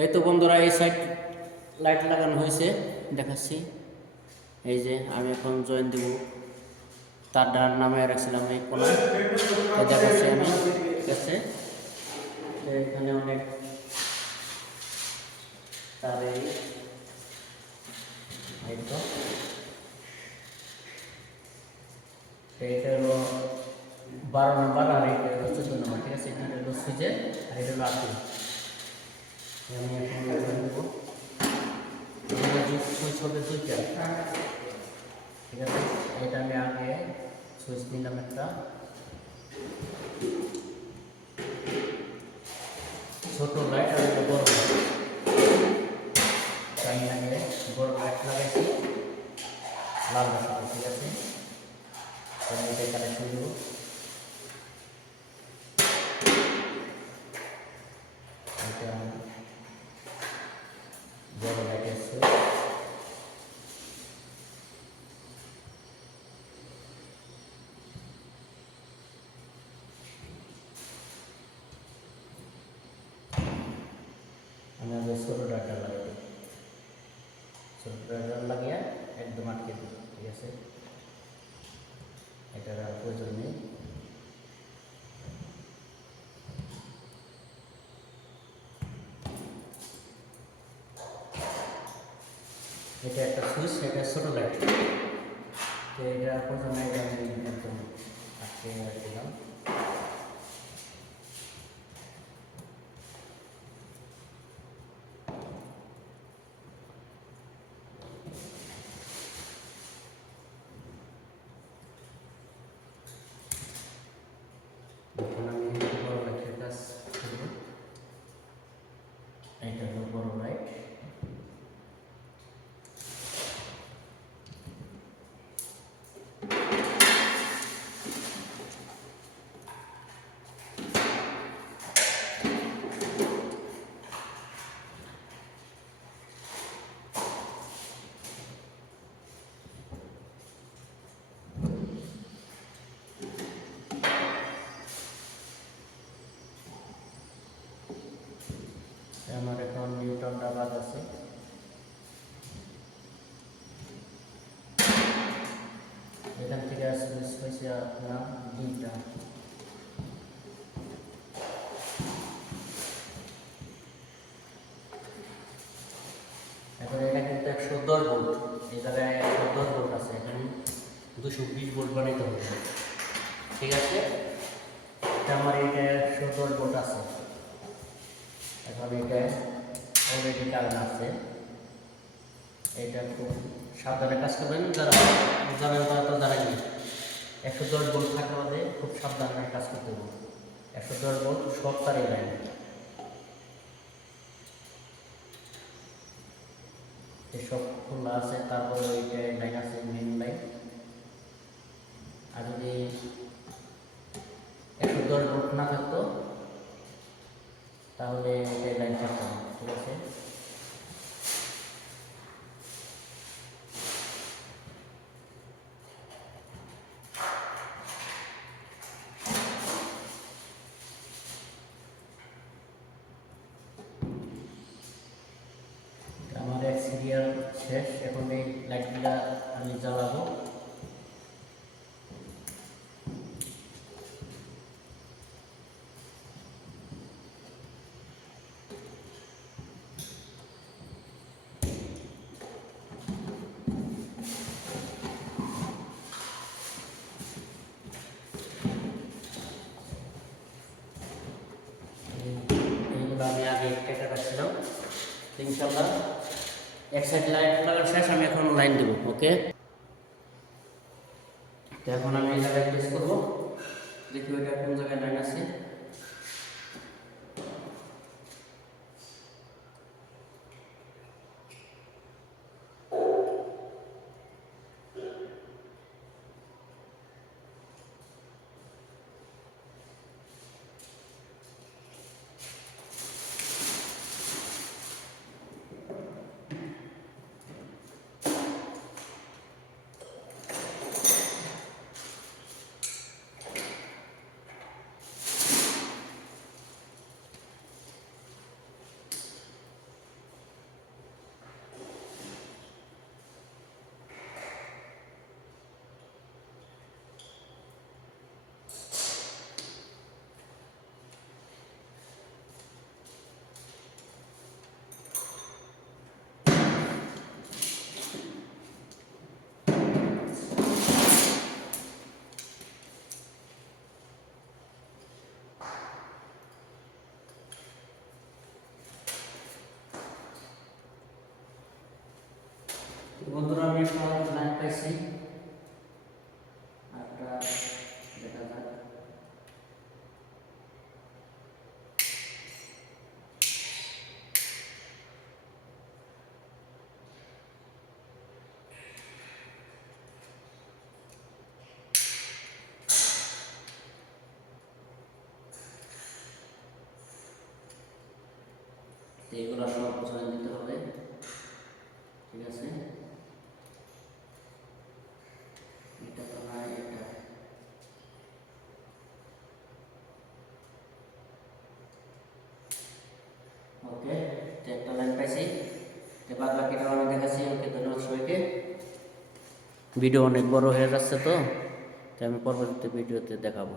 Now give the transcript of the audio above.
এই তো বন্ধুরা, এই সাইড লাইট লাগানো হয়েছে, দেখাচ্ছি। এই যে আমি এখন জয়েন দেব। তার ডান নামে রাখছিলাম এই কোনো দেখাচ্ছি আমি, ঠিক আছে? এখানে অনেক তার, এই তো। এইটা হলো বারো নম্বর আর এইটা হলো চোদ্দ নম্বর, ঠিক আছে? এখানে হলো সুইচে আর এটা হলো আটটি আমি এখন সুইচ হবে দুইটা ঠিক আছে? এটা আমি আগে সুইচ নিলাম ছোট লাইট আর একটা বড় লাইট তাই আগে বড় লাইট লাগাইছি। লাল ঠিক আছে? এটা কানেকশন দেবো এটা বড় লাইট আছে আগে ছোট ডাটা লাগাই ছোট লাগিয়ে একদম আটকে দিই ঠিক আছে এটার আর প্রয়োজন নেই এটা একটা সুইচ এটা ছোট লাইট তো এটা প্রথমে আমি একদম আটকে দিলাম এখন আমি বড় লাইটের কাজ করব এটা হলো বড় লাইট আমার এখন নিউটন ডাবাদ আছে এখান থেকে আসলে হয়েছে আপনার দুইটা এখন এটা কিন্তু একশো দশ ভোল্ট। এই জায়গায় একশো দশ ভোল্ট আছে, এখানে দুশো বিশ ভোল্ট বানাইতে হবে। ঠিক আছে? আমার এটা একশো দশ ভোল্ট আছে। এখন এটা অলরেডি কারেন্ট আছে। এটা খুব সাবধানে কাজ করবেন, যারা জানেন তারা তো জানেনি একশো দশ ভোল্ট থাকা বাদে খুব সাবধানে কাজ করতে হবে। একশো দশ ভোল্ট সব লাইন এসব খোলা আছে, তারপরে ওইটা লাইন আছে মেন লাইন আর যদি একশো দশ ভোল্ট না থাকতো, তাহলে এটা লাইন থাকতো না ঠিক আছে আমার এক সিরিয়াল এখন লাইটগুলা আমি জ্বালাবো। আমি আগে কেটে রাখছিলাম। ইনশাল্লাহ এক সাইড লাইট লাগার শেষ আমি এখন লাইন দেবো ওকে তো এখন আমি এটা প্র্যাকটিস করব। দেখি ওইটা কোন জায়গায় লাইন আছে। বন্ধুরা, আমি একটা লাইন পাইছি। একটা দেখা যাক। এগুলো সব জয়েন দিতে হবে। ঠিক আছে এটা তো না এটা ওকে তো একটা লাইন পাইছি তো বাদ বাকিটা অনেক দেখাচ্ছি, ওকে ধন্যবাদ সবাইকে। ভিডিও অনেক বড় হয়ে যাচ্ছে তো, তাই আমি পরবর্তীতে ভিডিওতে দেখাবো।